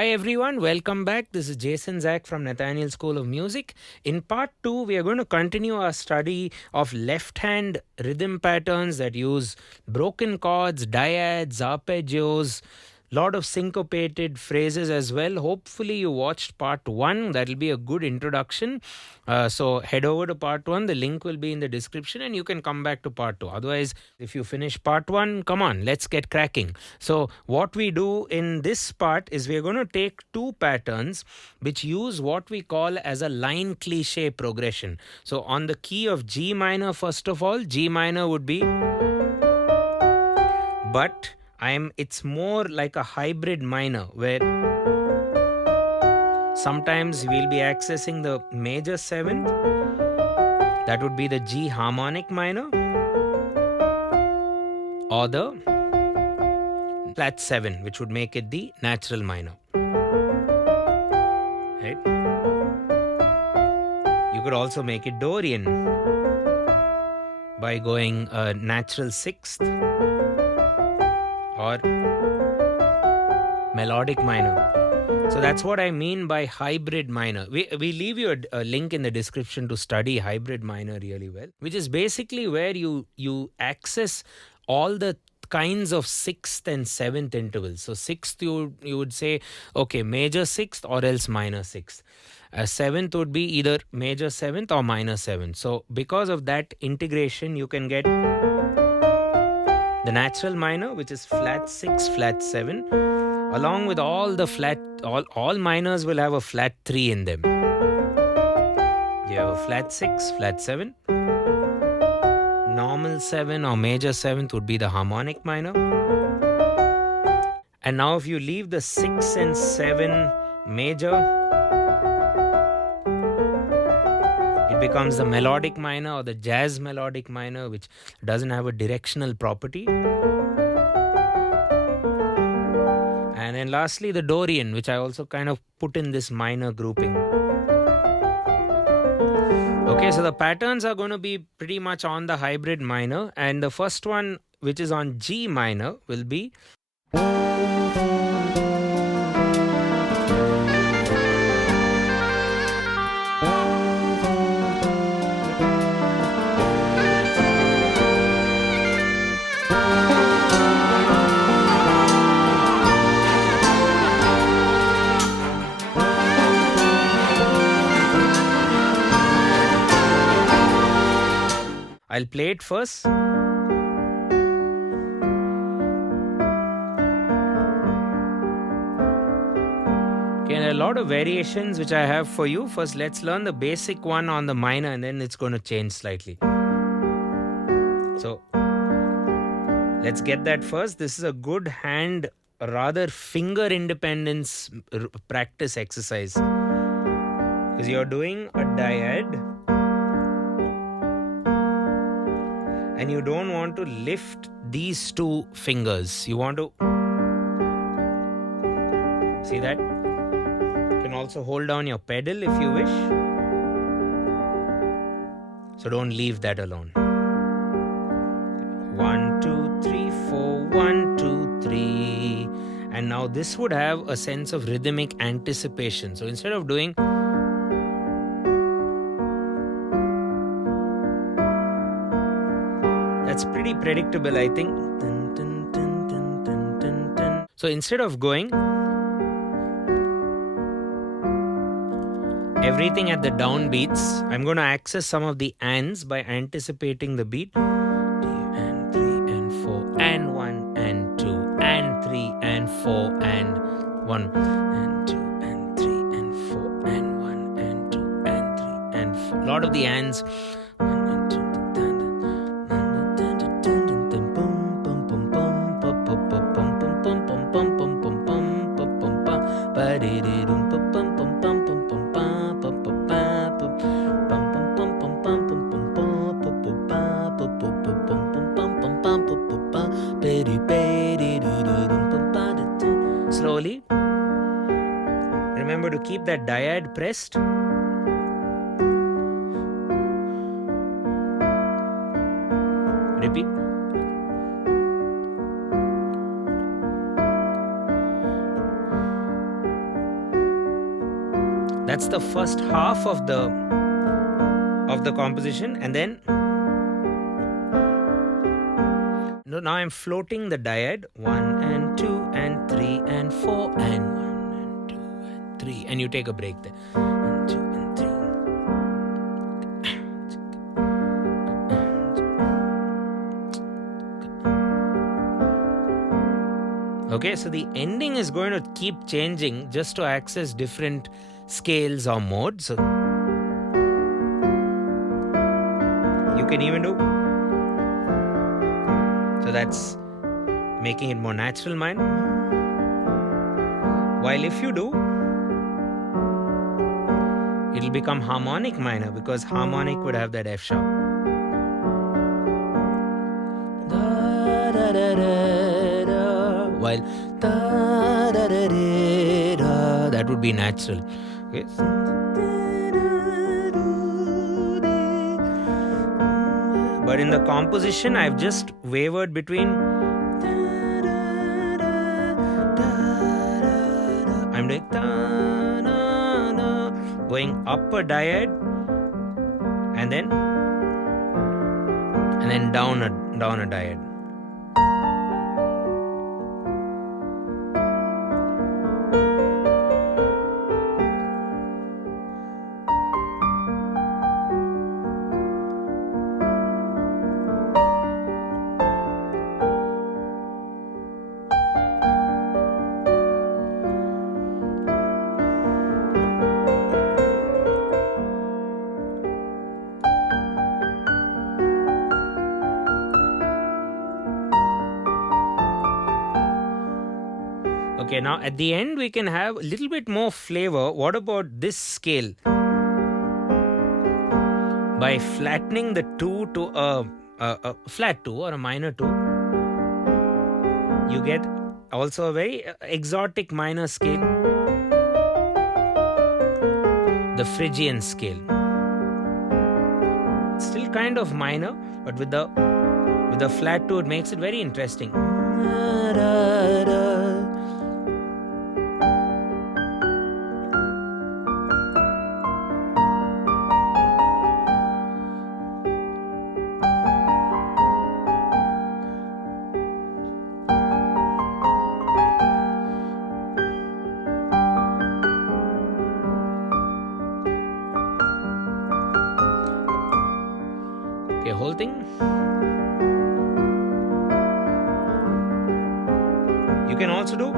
Hi everyone, welcome back. This is Jason Zach from Nathaniel School of Music. In part 2, we are going to continue our study of left-hand rhythm patterns that use broken chords, diads, arpeggios, lot of syncopated phrases as well. Hopefully you watched part 1. That will be a good introduction. So head over to part 1. The link will be in the description and you can come back to part 2. Otherwise, if you finish part 1, come on, let's get cracking. So what we do in this part is we're going to take two patterns which use what we call as a line cliche progression. So on the key of G minor, first of all, G minor would be, but it's more like a hybrid minor where sometimes we'll be accessing the major 7th, that would be the G harmonic minor, or the flat 7, which would make it the natural minor. Right? You could also make it Dorian by going a natural 6th or melodic minor. So that's what I mean by hybrid minor. We leave you a link in the description to study hybrid minor really well, which is basically where you access all the kinds of 6th and 7th intervals. So 6th you would say, okay, major 6th or else minor 6th. 7th would be either major 7th or minor 7th. So because of that integration, you can get the natural minor, which is flat 6, flat 7, along with all the all minors will have a flat 3 in them. You have a flat 6, flat 7. Normal 7 or major 7th would be the harmonic minor. And now if you leave the 6 and 7 major, it becomes the melodic minor or the jazz melodic minor, which doesn't have a directional property. And then lastly, the Dorian, which I also kind of put in this minor grouping. Okay, so the patterns are going to be pretty much on the hybrid minor. And the first one, which is on G minor, will be... I'll play it first. Okay, and a lot of variations which I have for you. First, let's learn the basic one on the minor and then it's going to change slightly. So, let's get that first. This is a good hand, rather finger independence practice exercise. Because you're doing a dyad. And you don't want to lift these two fingers. You want to... See that? You can also hold down your pedal if you wish. So don't leave that alone. 1, 2, 3, 4, 1, 2, 3. And now this would have a sense of rhythmic anticipation. So instead of doing... That's pretty predictable, I think. So instead of going everything at the downbeats, I'm going to access some of the ands by anticipating the beat. And 3 and 4 and 1 and 2 and 3 and 4 and 1 and 2 and 3 and 4 and 1 and 2 and 3 and 4. A lot of the ands. Slowly. Remember to keep that dyad pressed. Repeat. that's the first half of the composition, and then now I'm floating the dyad 1 and 2 and 3 and 4 and 1 and 2 and 3, and you take a break there. 1, 2 and 3. Okay, so the ending is going to keep changing just to access different scales or modes. So you can even do. So that's making it more natural minor. While if you do, it'll become harmonic minor, because harmonic would have that F sharp. While that would be natural. Okay. But in the composition, I've just wavered between. I'm doing going up a dyad and then down a dyad. Okay, now at the end we can have a little bit more flavor. What about this scale? By flattening the 2 to a flat 2 or a minor 2, you get also a very exotic minor scale, the Phrygian scale. Still kind of minor, but with the flat 2 it makes it very interesting. Okay, whole thing. You can also do.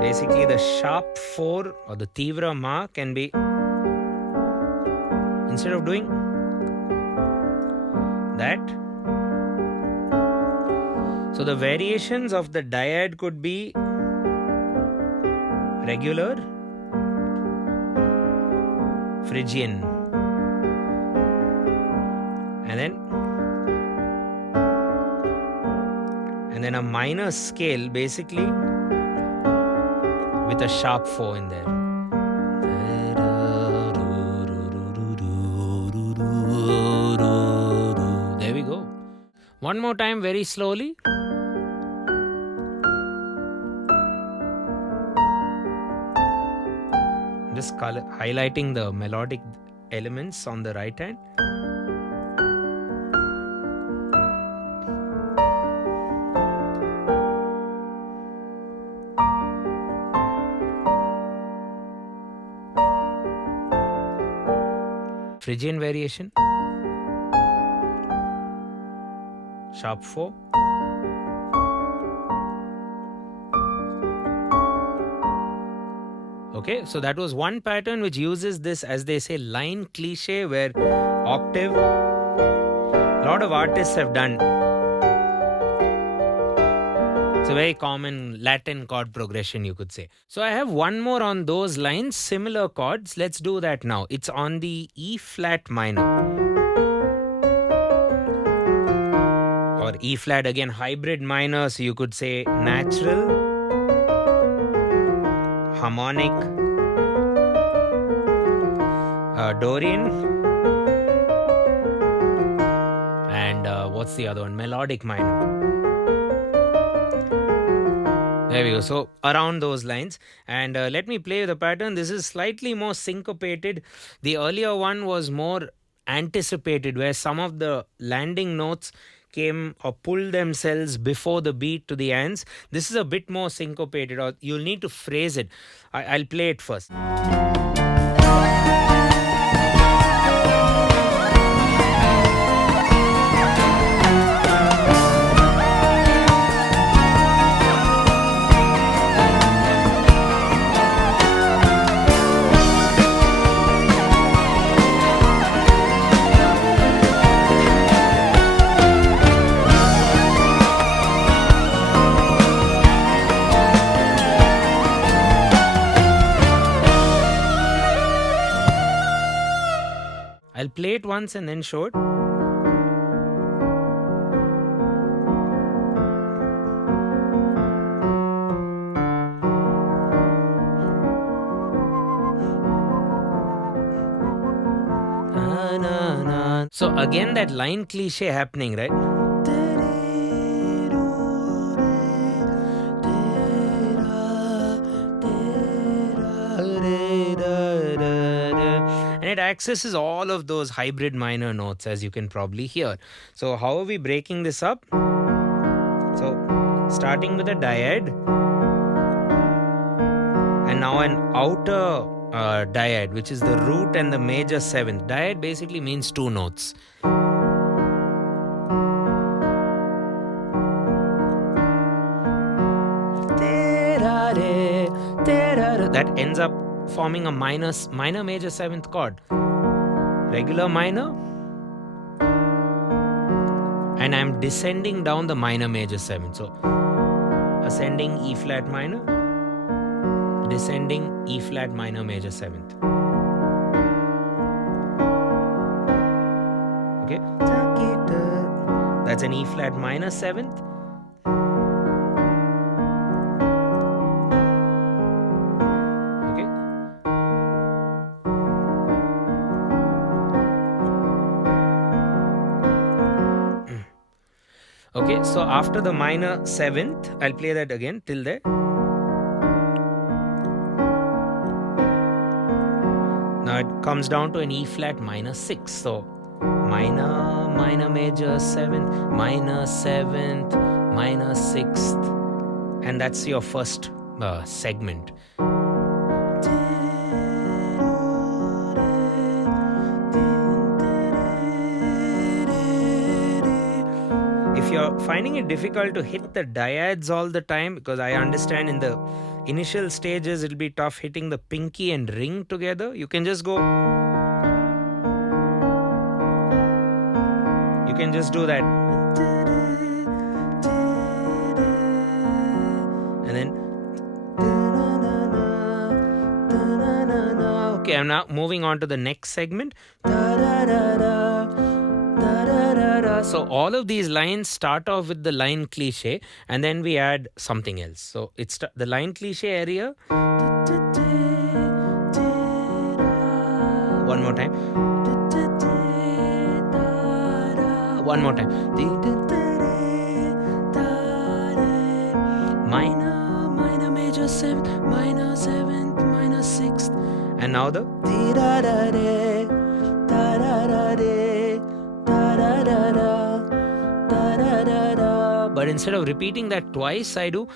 Basically, the sharp 4 or the Tivra Ma can be, instead of doing that, so the variations of the dyad could be regular, Phrygian, and then a minor scale, basically with a sharp 4 in there. There we go. One more time, very slowly. Just highlighting the melodic elements on the right hand. Phrygian variation, sharp 4. Okay, so that was one pattern which uses this, as they say, line cliche, where octave, a lot of artists have done. It's a very common Latin chord progression, you could say. So I have one more on those lines, similar chords. Let's do that now. It's on the E flat minor. Or E flat, again, hybrid minor, so you could say natural, harmonic, Dorian, and what's the other one? Melodic minor. There we go. So around those lines. And let me play the pattern. This is slightly more syncopated. The earlier one was more anticipated, where some of the landing notes came or pulled themselves before the beat to the ends. This is a bit more syncopated, or you'll need to phrase it. I'll play it first. I'll play it once and then show it. So again, that line cliche happening, right? And it accesses all of those hybrid minor notes, as you can probably hear. So how are we breaking this up? So starting with a dyad, and now an outer dyad, which is the root and the major seventh. Dyad basically means two notes. That ends up forming a minor major seventh chord. Regular minor, and I'm descending down the minor major seventh. So ascending E flat minor, descending E flat minor major seventh. Okay, that's an E flat minor seventh. Okay, so after the minor seventh, I'll play that again till there. Now it comes down to an E flat minor 6. So minor, minor major 7th, minor 7th, minor 6th. And that's your first segment. If you're finding it difficult to hit the dyads all the time, because I understand in the initial stages it'll be tough hitting the pinky and ring together, you can just go. You can just do that. And then. Okay, I'm now moving on to the next segment. So all of these lines start off with the line cliche, and then we add something else. So it's the line cliche area. One more time. One more time. Minor, minor major 7th, minor 7th, minor 6th. And now the. But instead of repeating that twice, I do.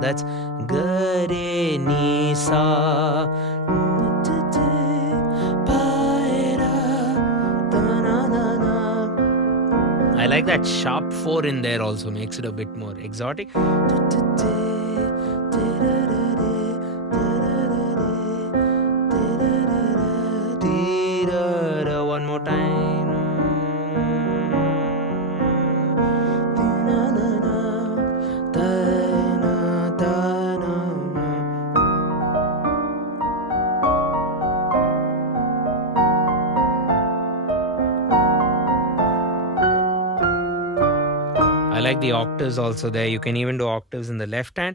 That's Gare Ni Sa. I like that sharp 4 in there also, makes it a bit more exotic. One more time. I like the octaves also there. You can even do octaves in the left hand.